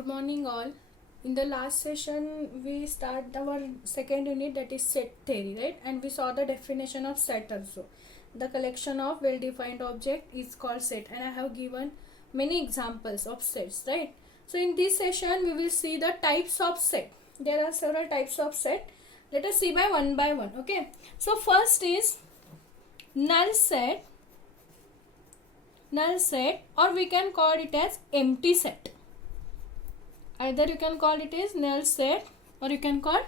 Good morning all. In the last session we start our second unit, that is set theory, right? And we saw the definition of set also. The collection of well defined object is called set, and I have given many examples of sets, right? So in this session we will see the types of set. There are several types of set. Let us see by one, okay? So first is null set, or we can call it as empty set. Either you can call it as null set or you can call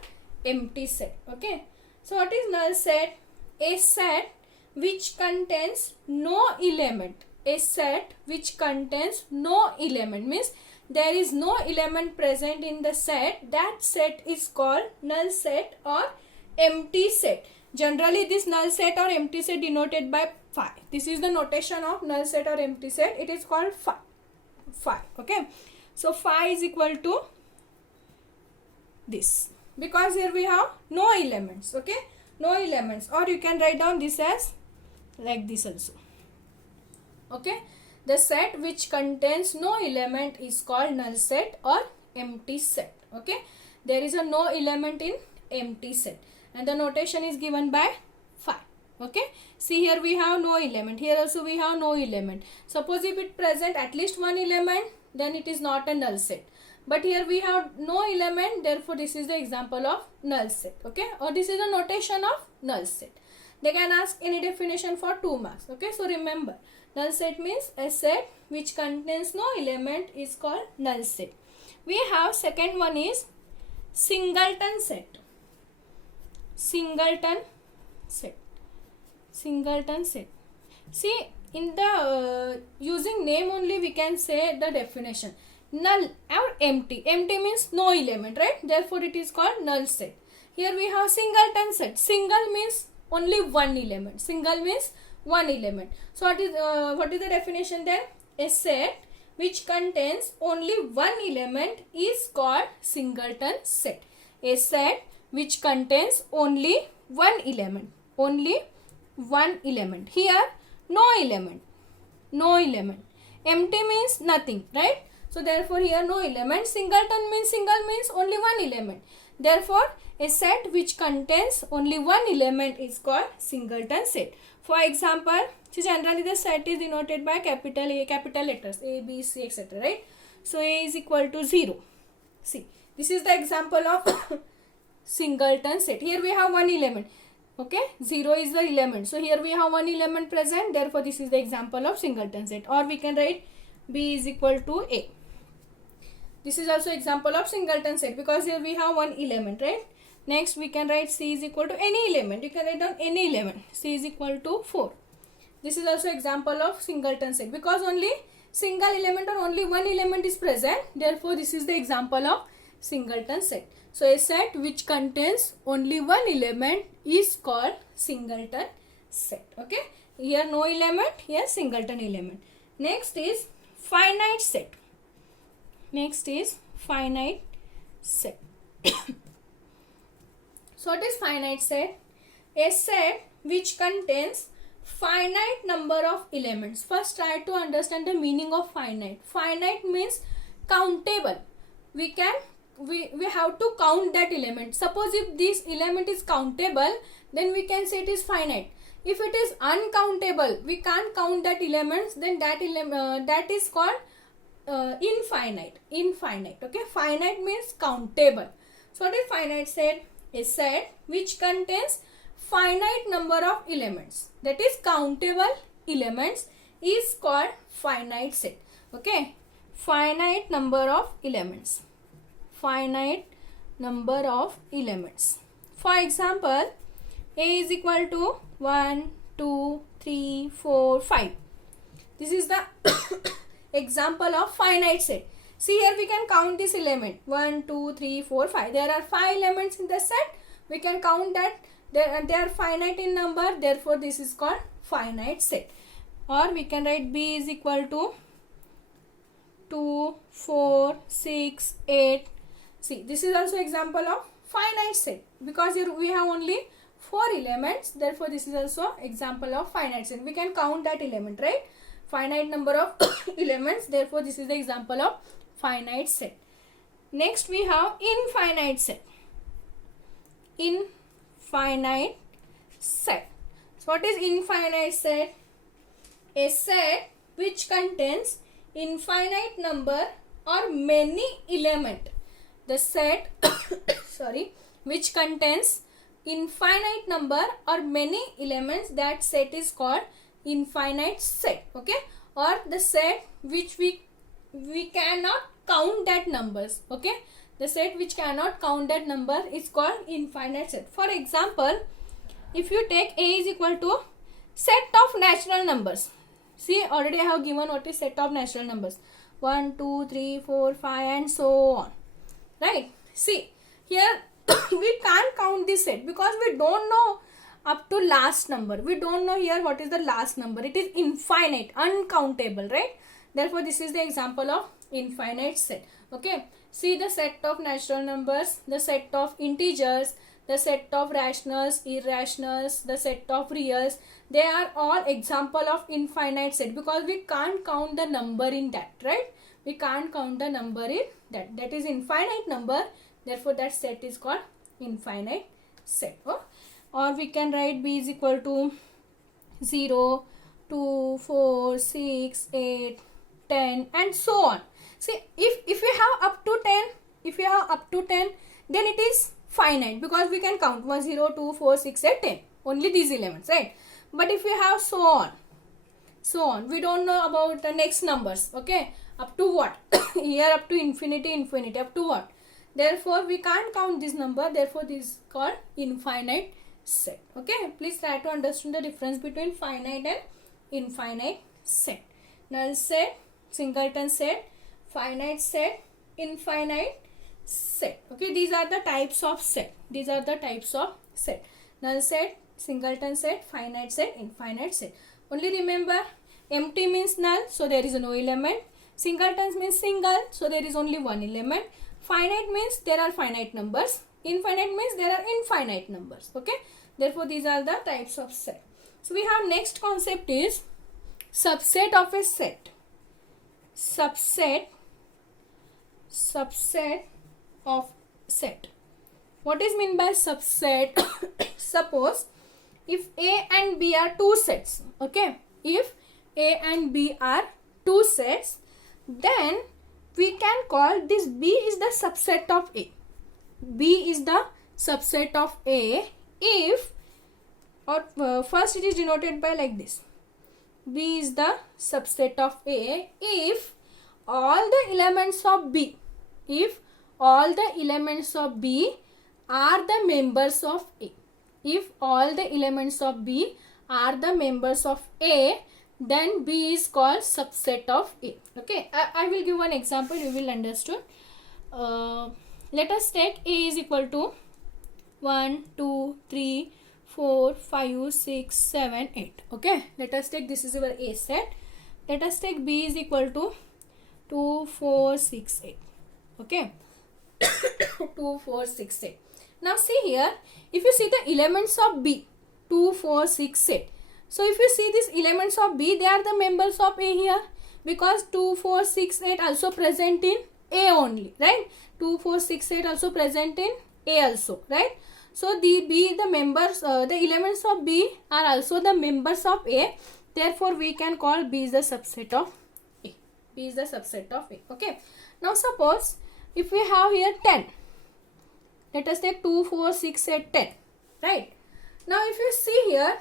empty set. Okay. So what is null set? A set which contains no element. A set which contains no element means there is no element present in the set. That set is called null set or empty set. Generally this null set or empty set denoted by phi. This is the notation of null set or empty set. It is called phi. Okay. So phi is equal to this, because here we have no elements. Okay, no elements, or you can write down this as like this also. Okay, the set which contains no element is called null set or empty set. Okay, there is a no element in empty set and the notation is given by phi. Okay, see here we have no element, here also we have no element. Suppose if it present at least one element, then it is not a null set, but here we have no element, therefore this is the example of null set. Okay, or this is a notation of null set. They can ask any definition for 2 marks. Okay, so remember, null set means a set which contains no element is called null set. We have second one is singleton set. Singleton set. See, in the using name only we can say the definition. Null or empty. Empty means no element, right? Therefore it is called null set. Here we have singleton set. Single means only one element. Single means one element. So what is the definition then? A set which contains only one element is called singleton set. A set which contains only one element. Only one element. Here no element. Empty means nothing, right? So therefore here no element. Singleton means single means only one element. Therefore a set which contains only one element is called singleton set. For example, generally the set is denoted by capital A, capital letters A, B, C, etc. Right? So A is equal to 0. See, this is the example of singleton set. Here we have one element. Okay, 0 is the element. So here we have one element present. Therefore this is the example of singleton set. Or we can write B is equal to A. This is also example of singleton set because here we have one element, right? Next we can write C is equal to any element. You can write down any element. C is equal to 4. This is also example of singleton set because only single element or only one element is present. Therefore this is the example of singleton set. So a set which contains only one element is called singleton set. Okay, here no element, here singleton element. Next is finite set. So what is finite set? A set which contains finite number of elements. First try to understand the meaning of finite. Finite means countable. We have to count that element. Suppose if this element is countable, then we can say it is finite. If it is uncountable, we can't count that elements, then that is called infinite. Okay, finite means countable. So what is finite set? A set which contains finite number of elements, that is countable elements, is called finite set. Okay, finite number of elements. For example, A is equal to 1, 2, 3, 4, 5. This is the example of finite set. See here we can count this element 1, 2, 3, 4, 5. There are 5 elements in the set. We can count that they are finite in number. Therefore this is called finite set. Or we can write B is equal to 2, 4, 6, 8. See, this is also example of finite set because here we have only 4 elements. Therefore this is also example of finite set. We can count that element, right? Finite number of elements. Therefore this is the example of finite set. Next we have infinite set. Infinite set. So what is infinite set? A set which contains infinite number or many element. The set which contains infinite number or many elements, that set is called infinite set. Okay, or the set which we cannot count that numbers. Okay, the set which cannot count that number is called infinite set. For example, if you take A is equal to set of natural numbers. See, already I have given what is set of natural numbers. 1, 2, 3, 4, 5 and so on. Right? See, here we can't count this set because we don't know up to last number. We don't know here what is the last number. It is infinite, uncountable, right? Therefore, this is the example of infinite set. Okay. See the set of natural numbers, the set of integers, the set of rationals, irrationals, the set of reals. They are all example of infinite set because we can't count the number in that, right? We can't count the number in that. That is infinite number. Therefore, that set is called infinite set. Or we can write B is equal to 0, 2, 4, 6, 8, 10 and so on. See, if we have up to 10, then it is finite because we can count 1, 0, 2, 4, 6, 8, 10. Only these elements, right? But if we have so on, we don't know about the next numbers. Okay, up to what? Here up to infinity, up to what? Therefore, we can't count this number. Therefore, this is called infinite set. Okay, please try to understand the difference between finite and infinite set. Null set, singleton set, finite set, infinite set. Okay, these are the types of set. Null set, singleton set, finite set, infinite set. Only remember, empty means null, so there is no element. Singletons means single, so there is only one element. Finite means there are finite numbers. Infinite means there are infinite numbers. Okay, therefore these are the types of set. So we have next concept is subset of a set. Subset of set. What is meant by subset? Suppose if A and B are two sets. Okay, if A and B are two sets, then we can call this B is the subset of A. B is the subset of A if, or first it is denoted by like this. B is the subset of A if all the elements of B, are the members of A. If all the elements of B are the members of A, then B is called subset of A. Okay, I will give one example, you will understand. Let us take A is equal to 1, 2, 3, 4, 5, 6, 7, 8. Okay, let us take, this is our A set. Let us take B is equal to 2, 4, 6, 8. Okay, 2, 4, 6, 8. Now see here, if you see the elements of B, 2, 4, 6, 8. So if you see these elements of B, they are the members of A here because 2, 4, 6, 8 also present in A only, right? 2, 4, 6, 8 also present in A also, right? So the B, the members, the elements of B are also the members of A. Therefore, we can call B is the subset of A. B is the subset of A. Okay. Now suppose if we have here 10. Let us take 2, 4, 6, 8, 10. Right. Now if you see here,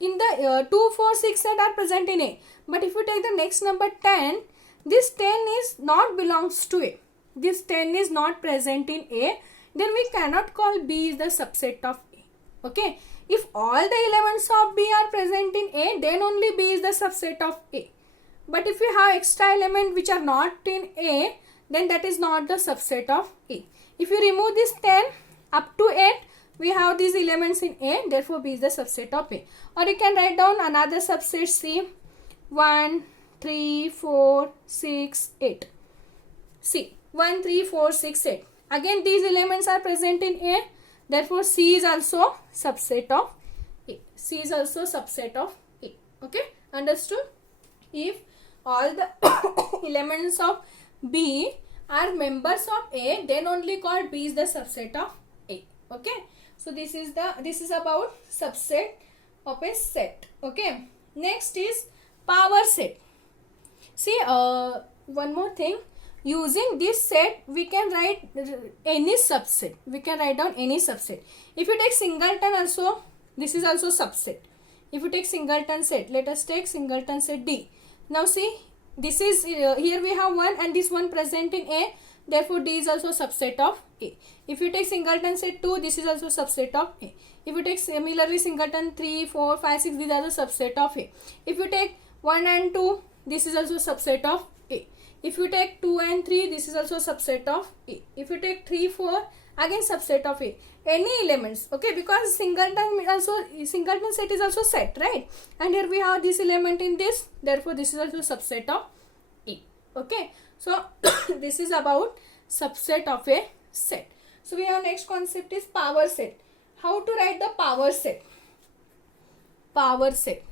in the 2, 4, 6, 8 are present in A. But if you take the next number 10, this 10 is not belongs to A. This 10 is not present in A. Then we cannot call B is the subset of A. Okay. If all the elements of B are present in A, then only B is the subset of A. But if you have extra element which are not in A, then that is not the subset of A. If you remove this 10 up to 8, we have these elements in A, therefore B is the subset of A. Or you can write down another subset C, 1, 3, 4, 6, 8. See, 1, 3, 4, 6, 8. Again these elements are present in A, therefore C is also subset of A. C is also subset of A. Okay, understood? If all the elements of B are members of A, then only called B is the subset of A. Okay, so this is about subset of a set. Okay, next is power set. See, one more thing, using this set we can write any subset. We can write down any subset. If you take singleton also, this is also subset. If you take singleton set, let us take singleton set D. Now see, this is here we have 1 and this one present in A, therefore D is also subset of A. If you take singleton set 2, this is also subset of A. If you take similarly singleton 3, 4, 5, 6, these are the subset of A. If you take 1 and 2, this is also subset of A. If you take 2 and 3, this is also subset of A. If you take 3, 4, again subset of A. Any elements, okay, because singleton set is also set, right? And here we have this element in this, therefore this is also subset of A. Okay, so this is about subset of a set. So we have next concept is power set. How to write the power set? Power set.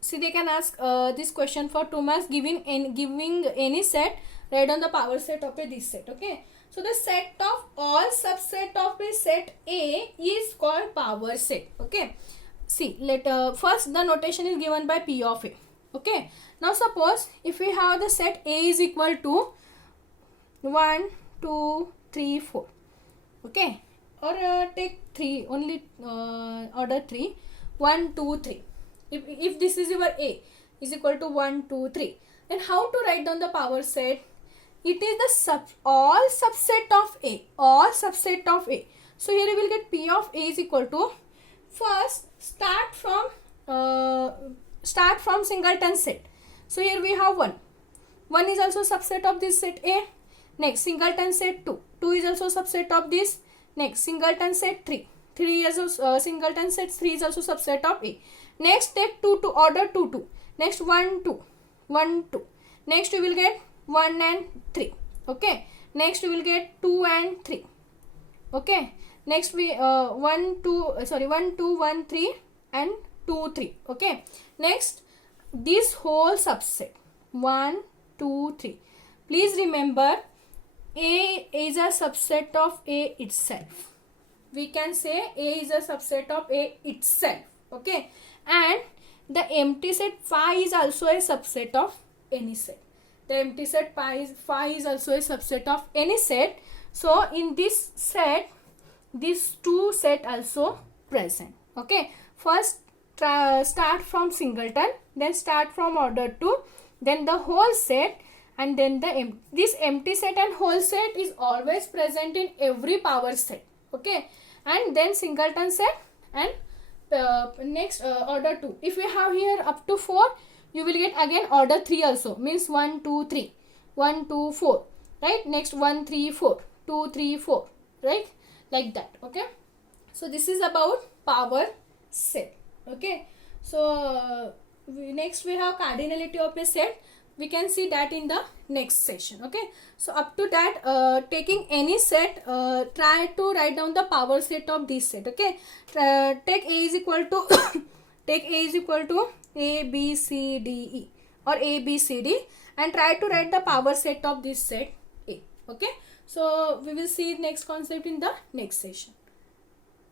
See, they can ask this question for 2 marks, giving any set, write on the power set of this set. Okay, so the set of all subset of a set A is called power set. Okay, see, first the notation is given by P of A. Okay, now suppose if we have the set A is equal to 1, 2, 3, 4. Okay, or take 3 only, order 3, 1, 2, 3. If this is your A is equal to 1, 2, 3, then how to write down the power set? It is the all subset of A. All subset of A. So here you will get P of A is equal to, first start from singleton set. So here we have 1. 1 is also subset of this set A. Next singleton set 2. 2 is also subset of this. Next singleton set 3. 3 is also singleton set 3 is also subset of A. Next take 2 to order 2, 2. Next 1, 2. 1, 2. Next you will get 1 and 3. Okay. Next you will get 2 and 3. Okay. Next we 1, 2, 1, 3 and 2, 3. Okay. Next this whole subset 1, 2, 3. Please remember, A is a subset of A itself. We can say A is a subset of A itself. Okay, and the empty set phi is also a subset of any set. The empty set phi is also a subset of any set. So in this set, these two set also present. Okay, first start from singleton, then start from order 2, then the whole set, and then this empty set and whole set is always present in every power set. Okay, and then singleton set and next order 2. If we have here up to 4, you will get again order 3 also, means 1, 2, 3, 1, 2, 4, right? Next 1, 3, 4, 2, 3, 4, right? Like that. Okay, so this is about power set. Okay, so next we have cardinality of a set. We can see that in the next session. Okay, so up to that, taking any set, try to write down the power set of this set. Okay, take A is equal to take A is equal to A, B, C, D, E, or A, B, C, D, and try to write the power set of this set A. Okay, so we will see next concept in the next session.